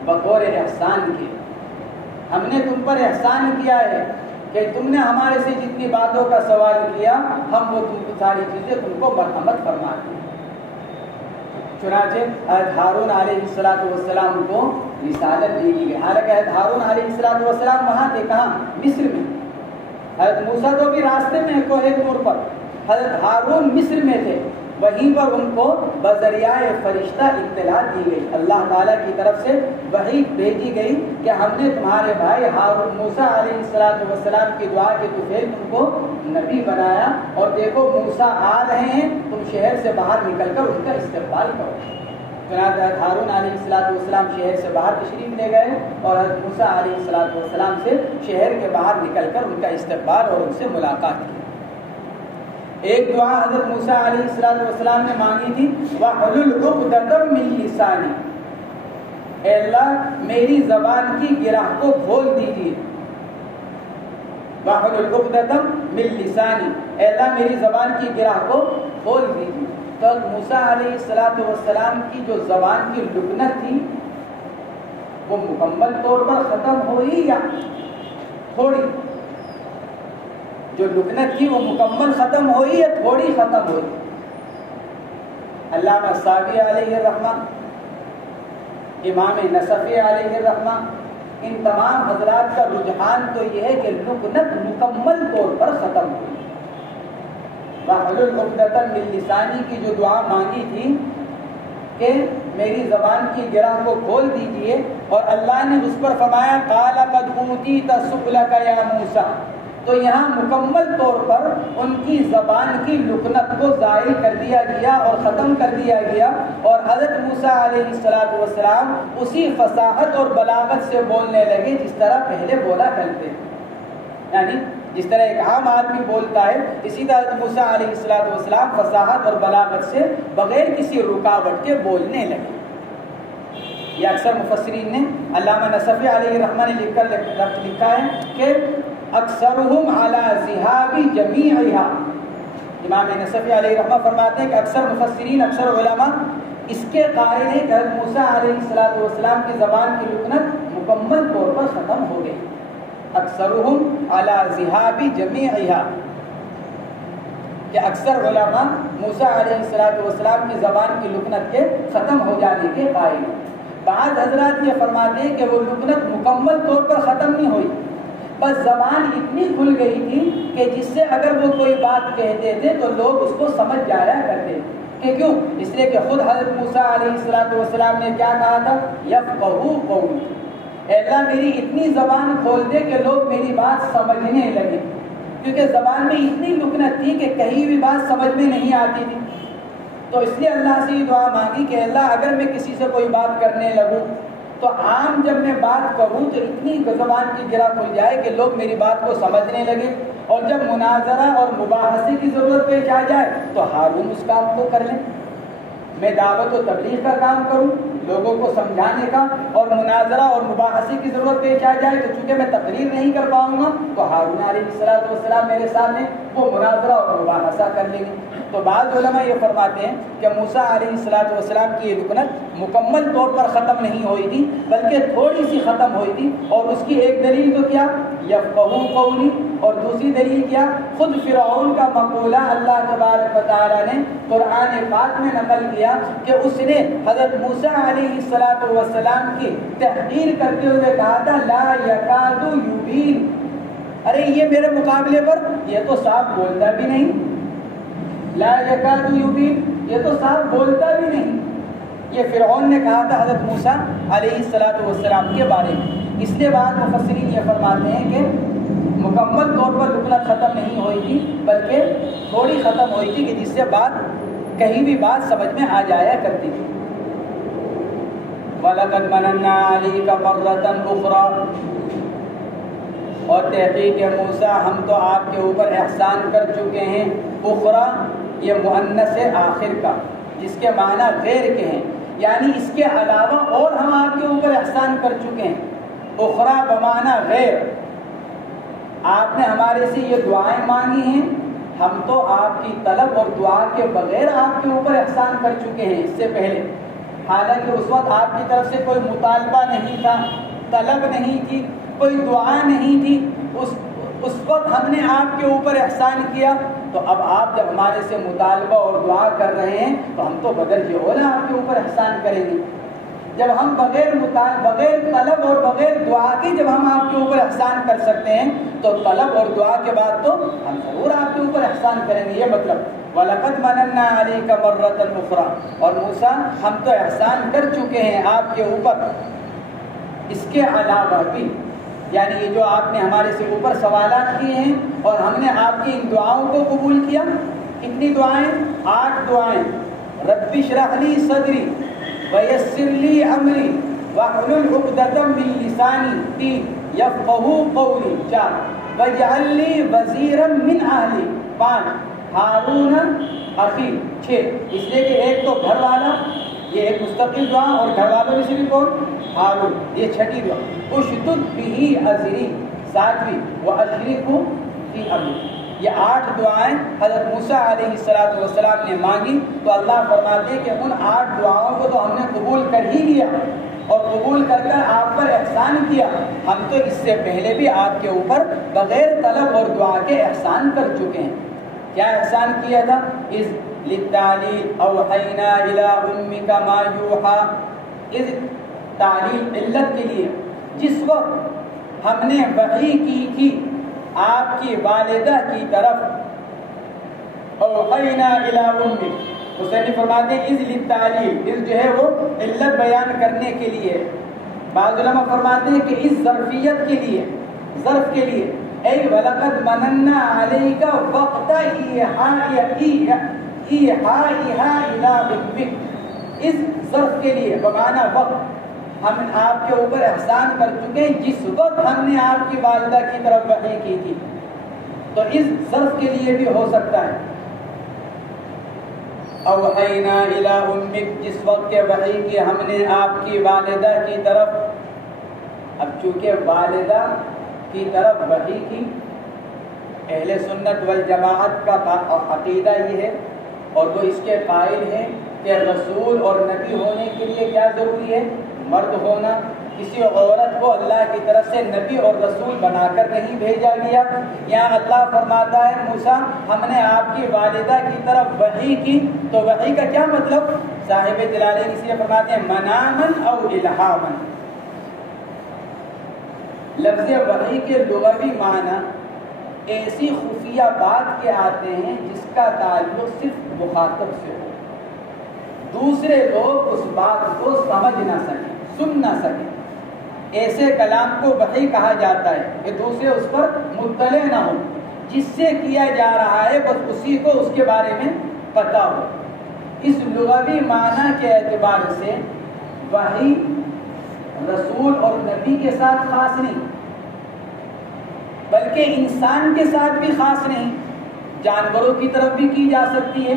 بطور احسان کے. ہم نے تم پر احسان کیا ہے کہ تم نے ہمارے سے جتنی باتوں کا سوال کیا ہم وہ ساری چیزیں تم کو مرحمت فرما دی. چنانچہ حضرت ہارون علیہ السلام کو رسالت دی گئی. حالانکہ حضرت ہارون علیہ السلام وہاں تھے، کہاں؟ مصر میں. حضرت موسیٰ تو بھی راستے میں کوہ طور پر، حضرت ہارون مصر میں تھے. وہیں پر ان کو بذریعہ فرشتہ اطلاع دی گئی، اللہ تعالیٰ کی طرف سے وحی بھیجی گئی کہ ہم نے تمہارے بھائی ہارون موسیٰ علیہ السلام کی دعا کے طفیل تم کو نبی بنایا، اور دیکھو موسیٰ آ رہے ہیں، تم شہر سے باہر نکل کر ان کا استقبال کرو. چنانچہ حضرت ہارون علیہ السلام شہر سے باہر تشریف لے گئے اور حضرت موسیٰ علیہ السلام سے شہر کے باہر نکل کر ان کا استقبال اور ان سے ملاقات کی. ایک دعا حضرت موسیٰ علیہ السلام نے مانگی تھی، وَحْلُلْ عُقْدَةً مِّن لِّسَانِي، اے اللہ میری زبان کی گرہ کو کھول دیجیے. وَحْلُلْ عُقْدَةً مِّن لِّسَانِي، اے اللہ میری زبان کی گرہ کو کھول دیجیے. تو موسیٰ علیہ السلام کی جو زبان کی لکنت تھی وہ مکمل طور پر ختم ہوئی یا تھوڑی؟ جو لکنت تھی وہ مکمل ختم ہوئی یا تھوڑی ختم ہوئی؟ علامہ ساوی علیہ الرحمہ، امام نصفی علیہ الرحمہ، ان تمام حضرات کا رجحان تو یہ ہے کہ لکنت مکمل طور پر ختم ہوئی. وَحْلُلْ عُقْدَةً مِّن لِّسَانِي کی جو دعا مانگی تھی کہ میری زبان کی گرہ کو کھول دیجئے، اور اللہ نے اس پر فرمایا قَالَ قَدْ أُوتِيتَ سُؤْلَكَ يَا مُوسَىٰ. تو یہاں مکمل طور پر ان کی زبان کی لکنت کو زائل کر دیا گیا اور ختم کر دیا گیا، اور حضرت موسیٰ علیہ السلام اسی فصاحت اور بلاغت سے بولنے لگے جس طرح پہلے بولا کرتے. یعنی جس طرح ایک عام آدمی بولتا ہے، اسی طرح حضرت موسیٰ علیہ السلام فصاحت اور بلاغت سے بغیر کسی رکاوٹ کے بولنے لگے. یہ اکثر مفسرین نے، علامہ نصفی علیہ الرحمہ نے لکھا ہے کہ اکثرہم علی ذہاب جمیعہا. امام نصفی علیہ الرحمہ فرماتے ہیں کہ اکثر مفسرین، اکثر علماء اس کے قائل ہیں کہ حضرت موسیٰ علیہ السلام کی زبان کی لکنت مکمل طور پر ختم ہو گئی. اکثرہم علی ذہاب جمیعہا، کہ اکثر علماء موسیٰ علیہ السلام کی زبان کی لکنت کے ختم ہو جانے کے قائل ہیں. بعض حضرات یہ فرماتے ہیں کہ وہ لکنت مکمل طور پر ختم نہیں ہوئی، بس زبان اتنی کھل گئی تھی کہ جس سے اگر وہ کوئی بات کہتے تھے تو لوگ اس کو سمجھ جایا کرتے. کہ کیوں؟ اس لیے کہ خود حضرت موسیٰ علیہ السلام نے کیا کہا تھا؟ یفقہوا قولی، اے اللہ میری اتنی زبان کھول دے کہ لوگ میری بات سمجھنے لگے. کیونکہ زبان میں اتنی لکنت تھی کہ کہیں بھی بات سمجھ میں نہیں آتی تھی. تو اس لیے اللہ سے یہ دعا مانگی کہ اللہ اگر میں کسی سے کوئی بات کرنے لگوں تو عام جب میں بات کروں تو اتنی زبان کی گرہ کھل جائے کہ لوگ میری بات کو سمجھنے لگے، اور جب مناظرہ اور مباحثے کی ضرورت پیش آ جائے تو ہارون اس کام کو کر لیں. میں دعوت و تبلیغ کا کام کروں، لوگوں کو سمجھانے کا، اور مناظرہ اور مباحثے کی ضرورت پیش آ جائے تو چونکہ میں تقریر نہیں کر پاؤں گا تو ہارون علیہ السلام میرے سامنے وہ مناظرہ اور مباحثہ کر لیں گے. تو بعض علماء یہ فرماتے ہیں کہ موسیٰ علیہ السلام کی یہ لکنت مکمل طور پر ختم نہیں ہوئی تھی بلکہ تھوڑی سی ختم ہوئی تھی. اور اس کی ایک دلیل تو کیا؟ یفقہوا قولی، اور دوسری دلیل کیا؟ خود فرعون کا مقولہ اللہ تبارک و تعالیٰ نے قرآن پاک میں نقل کیا کہ اس نے حضرت موسیٰ علیہ السلام کی تحقیر کرتے ہوئے کہا تھا لا یکاد یبین، ارے یہ میرے مقابلے پر یہ تو صاف بولتا بھی نہیں لا یکاد یبین، یہ تو صاف بولتا بھی نہیں۔ یہ فرعون نے کہا تھا حضرت موسیٰ علیہ السلام کے بارے میں۔ اس لیے بعض مفسرین یہ فرماتے ہیں کہ مکمل طور پر لکنت ختم نہیں ہوئی تھی، بلکہ تھوڑی ختم ہوئی تھی کہ جس سے بات کہیں بھی بات سمجھ میں آ جایا کرتی تھی۔ وَلَقَدْ مَنَنَّا عَلَيْكَ مَرَّةً أُخْرَى، اور تحقیق موسیٰ ہم تو آپ کے اوپر احسان کر چکے ہیں۔ اخرى یہ مؤنث ہے آخر کا، جس کے معنی غیر کے ہیں، یعنی اس کے علاوہ اور ہم آپ کے اوپر احسان کر چکے ہیں۔ اخرى بمعنی غیر، آپ نے ہمارے سے یہ دعائیں مانگی ہیں، ہم تو آپ کی طلب اور دعا کے بغیر آپ کے اوپر احسان کر چکے ہیں اس سے پہلے، حالانکہ اس وقت آپ کی طرف سے کوئی مطالبہ نہیں تھا، طلب نہیں تھی، کوئی دعا نہیں تھی، اس وقت ہم نے آپ کے اوپر احسان کیا۔ تو اب آپ جب ہمارے سے مطالبہ اور دعا کر رہے ہیں تو ہم تو بدل یہ ہونا آپ کے اوپر احسان کریں گے۔ جب ہم بغیر طلب اور بغیر دعا کے جب ہم آپ کے اوپر احسان کر سکتے ہیں تو طلب اور دعا کے بعد تو ہم ضرور آپ کے اوپر احسان کریں گے۔ یہ مطلب وَلَقَدْ مَنَنَّا عَلَيْكَ مَرَّةً أُخْرَى، اور موسیٰ ہم تو احسان کر چکے ہیں آپ کے اوپر اس کے علاوہ بھی، یعنی یہ جو آپ نے ہمارے سے اوپر سوالات کیے ہیں اور ہم نے آپ کی ان دعاؤں کو قبول کیا۔ کتنی دعائیں؟ 8 دعائیں۔ رب اشرح لی صدری ویسر لی امری واحلل عقدۃ من لسانی 3 یفقہوا قولی 4 واجعل لی وزیرا من اہلی 5 ہارون اخی 6۔ اس لیے کہ ایک تو گھر والا، یہ ایک مستقل دعا، اور گھر والوں میں سے بھی کون؟ ہارون، یہ 6ٹھی دعا۔ اشدد بہ ازری 7ویں، واشرکہ فی امری۔ یہ 8 دعائیں حضرت موسیٰ علیہ السلام نے مانگی، تو اللہ فرماتے ہیں کہ ان 8 دعاؤں کو تو ہم نے قبول کر ہی لیا، اور قبول کر کر آپ پر احسان کیا۔ ہم تو اس سے پہلے بھی آپ کے اوپر بغیر طلب اور دعا کے احسان کر چکے ہیں۔ کیا احسان کیا تھا؟ اذ للتعلیل اوحینا الی امک ما یوحی، اذ تعلیل علت کے لیے، جس وقت ہم نے وحی کی تھی آپ کی والدہ کی طرف، اوحینا الی امک، حسین فرماتے ہیں اذ للتعلیل، اذ جو ہے وہ علت بیان کرنے کے لیے۔ بعض علماء فرماتے ہیں کہ اس ظرفیت کے لیے، ظرف کے لیے، اے وَلَقَدْ مَنَنَّا عَلَيْكَ وَقْتَ ایحائها اِلَىٰ رَبِّکَ، اس ظرف کے لیے بمعنی وقت ہم آپ کے اوپر احسان کر چکے ہیں جس وقت ہم نے آپ کی والدہ کی طرف وحی کی تھی، تو اس ظرف کے لیے بھی ہو سکتا ہے۔ اوحینا الی امک، جس وقت کے وحی کی ہم نے آپ کی والدہ کی طرف۔ اب چونکہ والدہ کی طرف وحی کی، اہل سنت والجماعت کا عقیدہ یہ ہے، اور وہ اس کے قائل ہیں کہ رسول اور نبی ہونے کے لیے کیا ضروری ہے؟ مرد ہونا۔ کسی عورت کو اللہ کی طرف سے نبی اور رسول بنا کر نہیں بھیجا گیا۔ یہاں اللہ فرماتا ہے موسیٰ ہم نے آپ کی والدہ کی طرف وحی کی، تو وحی کا کیا مطلب؟ صاحب جلالین اس لیے فرماتے ہیں منامن او الہامن۔ لفظ وحی کے لغوی معنی ایسی خفیہ بات کے آتے ہیں جس کا تعلق صرف مخاطب سے ہو، دوسرے لوگ اس بات کو سمجھ نہ سکیں، سن نہ سکیں، ایسے کلام کو وحی کہا جاتا ہے کہ دوسرے اس پر مطلع نہ ہو، جس سے کیا جا رہا ہے بس اسی کو اس کے بارے میں پتہ ہو۔ اس لغوی معنی کے اعتبار سے وحی رسول اور نبی کے ساتھ خاص نہیں، بلکہ انسان کے ساتھ بھی خاص نہیں، جانوروں کی طرف بھی کی جا سکتی ہے۔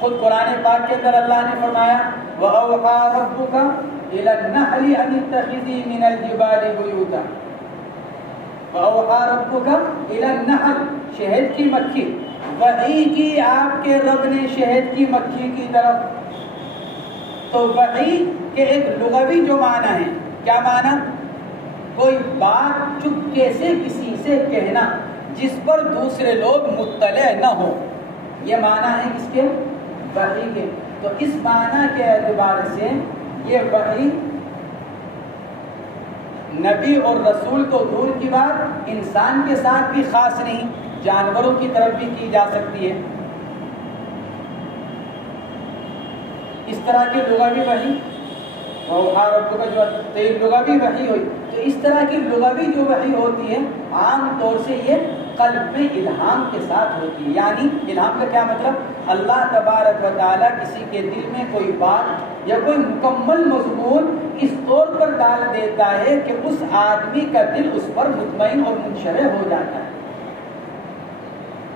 خود قرآن پاک کے اندر اللہ نے فرمایا وَأَوْحَىٰ رَبُّكَ إِلَى النَّحْلِ أَنِ اتَّخِذِي مِنَ الْجِبَالِ بُيُوتًا۔ وَأَوْحَىٰ رَبُّكَ إِلَى النَّحْلِ، شہد کی مکھی، وحی کی آپ کے رب نے شہد کی مکھی کی طرف۔ تو وحی کے ایک لغوی جو معنی ہے، کیا معنی؟ کوئی بات چپکے سے کسی سے کہنا جس پر دوسرے لوگ مطلع نہ ہو، یہ معنی ہے اس کے وحی کے۔ تو اس معنی کے اعتبار سے یہ وحی نبی اور رسول تو دور کی بات، انسان کے ساتھ بھی خاص نہیں، جانوروں کی طرف بھی کی جا سکتی ہے۔ اس طرح کی لغوی وحی وَأَوْحَىٰ رَبُّكَ جو تو یہ لغوی وحی ہوئی. تو اس طرح کی لغوی جو وحی ہوتی ہے عام طور سے یہ قلب میں الہام کے ساتھ ہوتی ہے. یعنی الہام کا کیا مطلب؟ اللہ تبارک و تعالیٰ کسی کے دل میں کوئی بات یا کوئی مکمل مضمون اس طور پر ڈال دیتا ہے کہ اس آدمی کا دل اس پر مطمئن اور منشرح ہو جاتا ہے.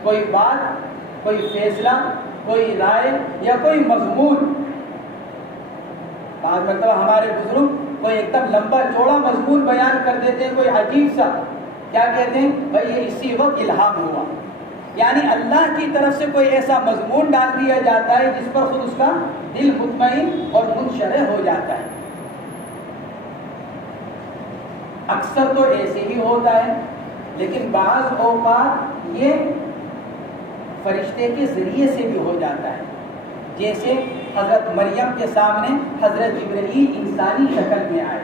کوئی بات، کوئی فیصلہ، کوئی رائے یا کوئی مضمون. بعض مرتبہ ہمارے بزرگ کوئی ایک دم لمبا چوڑا مضمون بیان کر دیتے ہیں، کوئی عجیب سا، کیا کہتے ہیں بھائی یہ اسی وقت الہام ہوا. یعنی اللہ کی طرف سے کوئی ایسا مضمون ڈال دیا جاتا ہے جس پر خود اس کا دل مطمئن اور منشرح ہو جاتا ہے. اکثر تو ایسے ہی ہوتا ہے، لیکن بعض اوقات یہ فرشتے کے ذریعے سے بھی ہو جاتا ہے. جیسے حضرت مریم کے سامنے حضرت جبرائیل انسانی شکل میں آئے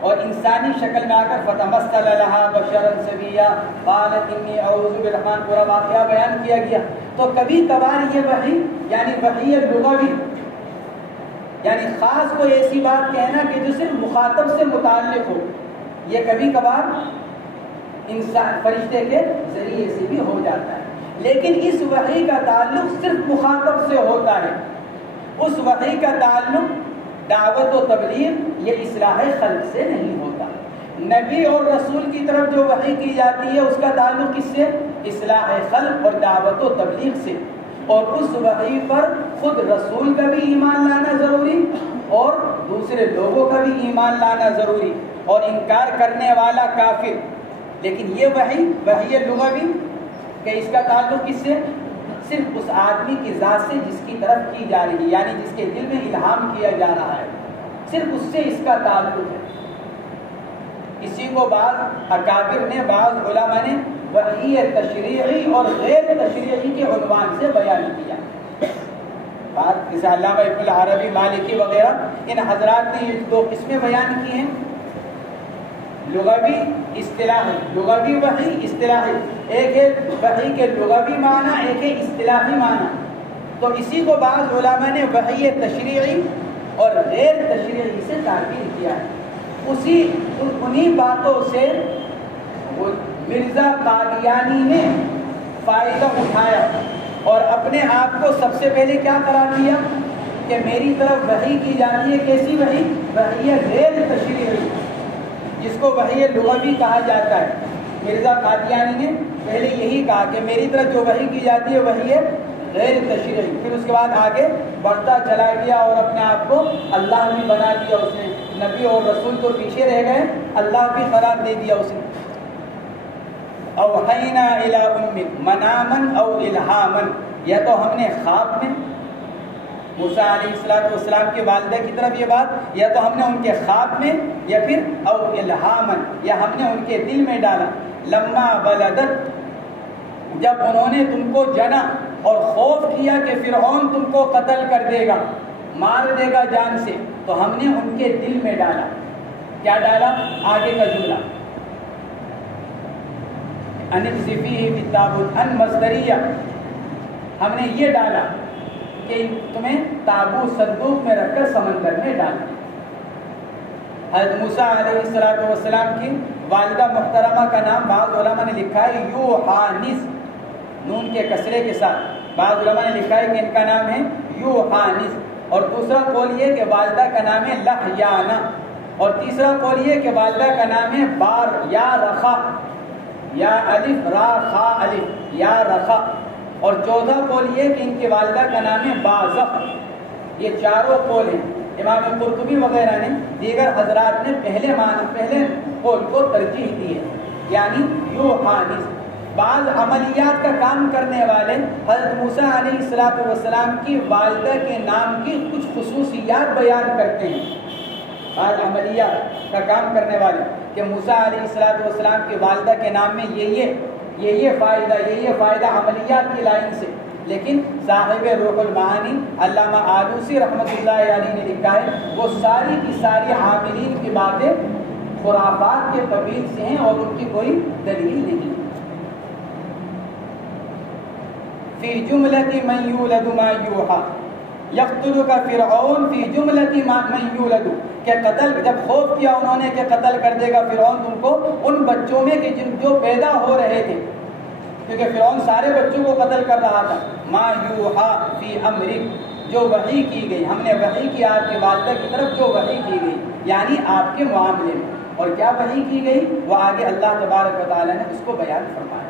اور انسانی شکل میں آ کر فتمثل لها بشرا سویا قالت انی اعوذ بالرحمن، پورا واقعہ بیان کیا گیا. تو کبھی کبھار یہ وحی یعنی وحی لغوی، یعنی خاص کوئی ایسی بات کہنا کہ جو صرف مخاطب سے متعلق ہو، یہ کبھی کبھار انسان فرشتے کے ذریعے سے بھی ہو جاتا ہے. لیکن اس وحی کا تعلق صرف مخاطب سے ہوتا ہے. اس وحی کا تعلق دعوت و تبلیغ یہ اصلاح خلق سے نہیں ہوتا. نبی اور رسول کی طرف جو وحی کی جاتی ہے اس کا تعلق کس سے؟ اصلاح خلق اور دعوت و تبلیغ سے. اور اس وحی پر خود رسول کا بھی ایمان لانا ضروری اور دوسرے لوگوں کا بھی ایمان لانا ضروری، اور انکار کرنے والا کافر. لیکن یہ وحی لغوی کہ اس کا تعلق کس سے؟ صرف اس آدمی کی ذات سے جس کی طرف کی جا رہی ہے، یعنی جس کے دل میں الہام کیا جا رہا ہے، صرف اس سے اس کا تعلق ہے. اسی کو بعض اکابر نے، بعض علماء نے وحی تشریعی اور غیر تشریعی کے عنوان سے بیان کیا. بات جیسے علامہ ابن العربی، مالکی وغیرہ، ان حضرات نے یہ دو قسمیں بیان کی ہیں، لغوی اصطلاحی. لغوی وحی اصطلاحی، ایک ہے وحی کے لغوی معنی، ایک ہے اصطلاحی معنی. تو اسی کو بعض علماء نے وحی تشریعی اور غیر تشریعی سے تعبیر کیا ہے. انہی باتوں سے مرزا قادیانی نے فائدہ اٹھایا اور اپنے آپ کو سب سے پہلے کیا قرار دیا کہ میری طرف وحی کی جاتی ہے. کیسی وحی؟ وحی غیر تشریعی، جس کو وحی لغوی کہا جاتا ہے. مرزا قادیانی نے پہلے یہی کہا کہ میری طرف جو وحی کی جاتی ہے وحی غیر تشریعی. پھر اس کے بعد آگے بڑھتا چلا گیا اور اپنے آپ کو اللہ بھی بنا دیا اس نے. نبی اور رسول تو پیچھے رہ گئے، اللہ بھی قرار دے دیا اس نے. اوحینا الی امک منامن او الہامن، یا تو ہم نے خواب میں موسیٰ علیہ السلام کی والدہ کی طرف یہ بات، یا تو ہم نے ان کے خواب میں، یا پھر او الہامن، یا ہم نے ان کے دل میں ڈالا. لما بلدت، جب انہوں نے تم کو جنا اور خوف کیا کہ فرعون تم کو قتل کر دے گا، مار دے گا جان سے، تو ہم نے ان کے دل میں ڈالا. کیا ڈالا؟ آگے کا جملہ انقذفیہ فی التابوت، ان مصدریہ، ہم نے یہ ڈالا کہ تمہیں تابوت صندوق میں رکھ کر سمندر میں ڈالا. حضرت موسیٰ علیہ السلام کی والدہ محترمہ کا نام بعض علماء نے لکھا ہے یوحانس، نون کے کسرے کے ساتھ. بعض علماء نے لکھا ہے کہ ان کا نام ہے یوحانس. اور دوسرا قول یہ کہ والدہ کا نام ہے لحیانہ. اور تیسرا قول یہ کہ والدہ کا نام ہے بار یا رخا، یا الف را خا الف، یا رخا. اور چوتھا قول یہ کہ ان کی والدہ کا نام ہے بازخ. یہ چاروں قول ہیں. امام قرطبی وغیرہ نے، دیگر حضرات نے پہلے قول کو ترجیح دی ہے، یعنی یوحانس. بعض عملیات کا کام کرنے والے حضرت موسیٰ علیہ السلام کی والدہ کے نام کی کچھ خصوصیات بیان کرتے ہیں. بعض عملیات کا کام کرنے والے کہ موسیٰ علیہ السلام کی والدہ کے نام میں یہ فائدہ عملیات کی لائن سے. لیکن صاحب روح المعانی علامہ آلوسی رحمۃ اللہ علیہ نے لکھا ہے وہ ساری کی ساری عاملین کی باتیں خرافات کے قبیل سے ہیں اور ان کی کوئی دلیل نہیں. فی جملۃ من یولد ما یوحیٰ، یقتلک فرعون فی جملۃ من یولد، کہ قتل جب خوف کیا انہوں نے کہ قتل کر دے گا فرعون تم کو ان بچوں میں کہ جو پیدا ہو رہے تھے، کیونکہ فرعون سارے بچوں کو قتل کر رہا تھا. ما یوحا فی امرک، جو وحی کی گئی، ہم نے وحی کی آپ کی والدہ کی طرف جو وحی کی گئی، یعنی آپ کے معاملے میں. اور کیا وحی کی گئی وہ آگے اللہ تبارک و تعالی نے اس کو بیان فرمایا.